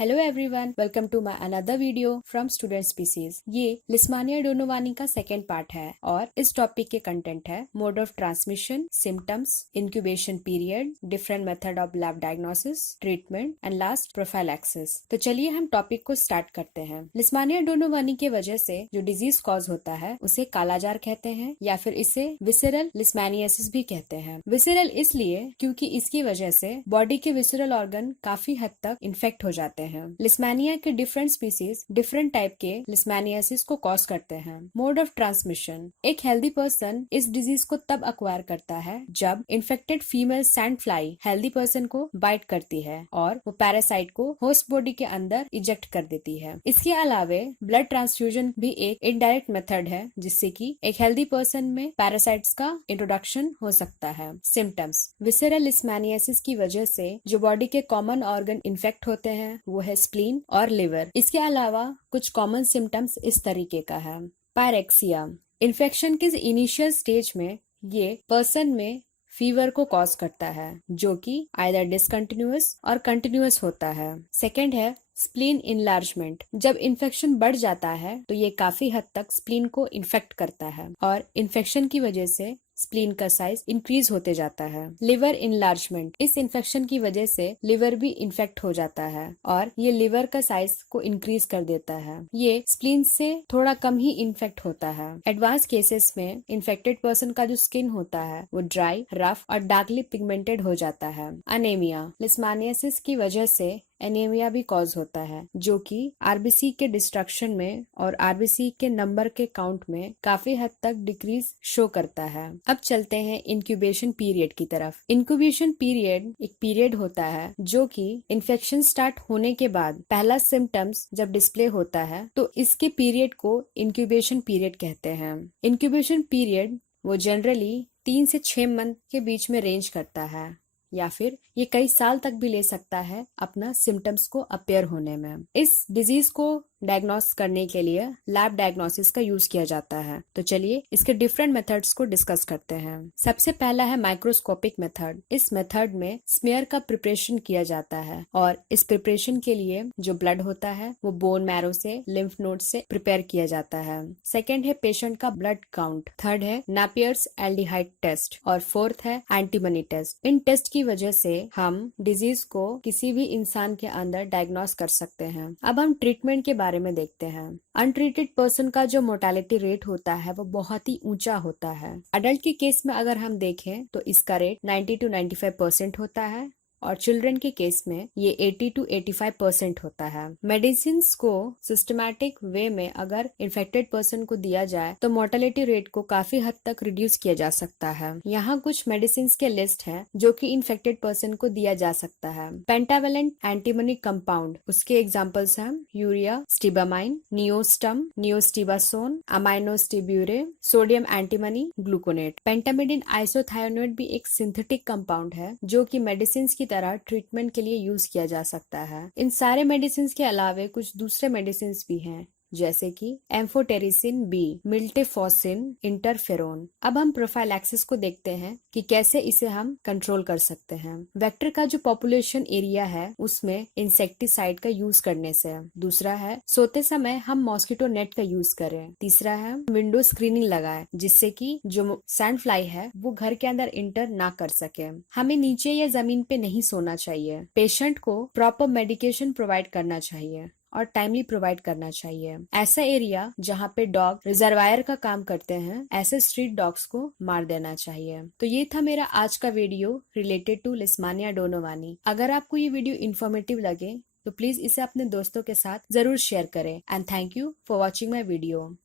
Hello everyone, welcome to my another video from student species. ये Leishmania donovani का second part है और इस टॉपिक के कंटेंट है mode of transmission, symptoms, incubation period, different method of lab diagnosis, treatment and last prophylaxis. तो चलिए हम टॉपिक को स्टार्ट करते हैं। लिस्मानिया डोनोवानी के वजह से जो डिजीज कॉज होता है उसे कालाजार कहते हैं या फिर इसे विसरल लिस्मानियासिस भी कहते हैं। विसरल इसलिए क्योंकि इसकी वजह से बॉडी के विसरल ऑर्गन काफी हद तक इन्फेक्ट हो जाते हैं। लिस्मानिया के डिफरेंट स्पीसीज डिफरेंट टाइप के लिस्मानियासिस को कॉज करते हैं। मोड ऑफ ट्रांसमिशन, एक हेल्दी पर्सन इस डिजीज को तब अक्वायर करता है जब infected female sand fly healthy person को बाइट करती है और वो पैरासाइट को होस्ट बॉडी के अंदर इजेक्ट कर देती है। इसके अलावे ब्लड ट्रांसफ्यूजन भी एक इनडायरेक्ट मेथड है जिससे कि एक हेल्दी पर्सन में पैरासाइट्स का इंट्रोडक्शन हो सकता है। सिम्टम्स, विसरल लिस्मानियासिस की वजह से जो बॉडी के कॉमन ऑर्गन इन्फेक्ट होते हैं वो है स्प्लीन और लिवर। इसके अलावा कुछ कॉमन सिम्टम्स इस तरीके का है। पायरेक्सिया, इन्फेक्शन के इनिशियल स्टेज में ये पर्सन में फीवर को कॉज करता है जो कि आइदर डिसकंटिन्यूअस और कंटिन्यूअस होता है। सेकेंड है स्प्लीन इनलार्जमेंट, जब इन्फेक्शन बढ़ जाता है तो ये काफी हद तक स्प्लीन को इन्फेक्ट करता है और इन्फेक्शन की वजह से स्प्लीन का साइज इंक्रीज होते जाता है। लिवर इनलार्जमेंट, इस इन्फेक्शन की वजह से लिवर भी इन्फेक्ट हो जाता है और ये लिवर का साइज को इंक्रीज कर देता है। ये स्प्लीन से थोड़ा कम ही इन्फेक्ट होता है। एडवांस केसेस में इन्फेक्टेड पर्सन का जो स्किन होता है वो ड्राई, रफ और डार्कली पिगमेंटेड हो जाता है। अनेमिया, लिस्मानियासिस की वजह से एनीमिया भी कॉज होता है जो कि आरबीसी के डिस्ट्रक्शन में और आरबीसी के नंबर के काउंट में काफी हद तक डिक्रीज शो करता है। अब चलते हैं इंक्यूबेशन पीरियड की तरफ। इंक्यूबेशन पीरियड एक पीरियड होता है जो कि इन्फेक्शन स्टार्ट होने के बाद पहला सिम्टम्स जब डिस्प्ले होता है तो इसके पीरियड को इंक्यूबेशन पीरियड कहते हैं। इंक्यूबेशन पीरियड वो जनरली 3 से 6 मंथ के बीच में रेंज करता है या फिर ये कई साल तक भी ले सकता है अपना सिम्टम्स को अपीयर होने में। इस डिजीज को डायग्नोस करने के लिए लैब डायग्नोसिस का यूज किया जाता है। तो चलिए इसके डिफरेंट मेथड्स को डिस्कस करते हैं। सबसे पहला है माइक्रोस्कोपिक मेथड। इस मेथड में स्मीयर का प्रिपरेशन किया जाता है और इस प्रिपरेशन के लिए जो ब्लड होता है वो बोन मैरो से, लिम्फ नोड से प्रिपेयर किया जाता है। सेकेंड है पेशेंट का ब्लड काउंट। थर्ड है नापियर्स एल्डिहाइड टेस्ट और फोर्थ है एंटीमनी टेस्ट। इन टेस्ट की वजह से हम डिजीज को किसी भी इंसान के अंदर डायग्नोस कर सकते हैं। अब हम ट्रीटमेंट के बारे में देखते हैं। अनट्रीटेड पर्सन का जो मोर्टेलिटी रेट होता है वो बहुत ही ऊंचा होता है। अडल्ट के केस में अगर हम देखें तो इसका रेट 90 to 95% होता है और चिल्ड्रन के केस में ये 80 to 85% होता है। मेडिसिन को सिस्टमैटिक वे में अगर इन्फेक्टेड पर्सन को दिया जाए तो मोर्टेलिटी रेट को काफी हद तक रिड्यूस किया जा सकता है। यहाँ कुछ मेडिसिन के लिस्ट है जो कि इन्फेक्टेड पर्सन को दिया जा सकता है। पेंटावेलेंट एंटीमनी कंपाउंड, उसके एग्जाम्पल्स हैं यूरिया, स्टिबामाइन, नियोस्टम, नियोस्टिबासोन, अमाइनोस्टिब्यूरे, सोडियम एंटीमनी, ग्लूकोनेट। पेंटामिडिन आइसोथायोनेट भी एक सिंथेटिक कंपाउंड है जो कि मेडिसिन की तरह ट्रीटमेंट के लिए यूज किया जा सकता है। इन सारे मेडिसिन के अलावे कुछ दूसरे मेडिसिन भी हैं जैसे कि एम्फोटेरिसिन बी, मिल्टेफॉसिन, इंटरफेरोन। अब हम प्रोफाइलैक्सिस को देखते हैं कि कैसे इसे हम कंट्रोल कर सकते हैं। वेक्टर का जो पॉपुलेशन एरिया है उसमें इंसेक्टिसाइड का यूज करने से। दूसरा है सोते समय हम मॉस्किटो नेट का यूज करें। तीसरा है विंडो स्क्रीनिंग लगाए जिससे कि जो सैंड फ्लाई है वो घर के अंदर इंटर ना कर सके। हमें नीचे या जमीन पे नहीं सोना चाहिए। पेशेंट को प्रॉपर मेडिकेशन प्रोवाइड करना चाहिए और टाइमली प्रोवाइड करना चाहिए। ऐसा एरिया जहाँ पे डॉग रिजर्वायर का काम करते हैं ऐसे स्ट्रीट डॉग्स को मार देना चाहिए। तो ये था मेरा आज का video related to Leishmania donovani. अगर आपको ये वीडियो इन्फॉर्मेटिव लगे तो प्लीज इसे अपने दोस्तों के साथ जरूर शेयर करें and thank you for watching my video.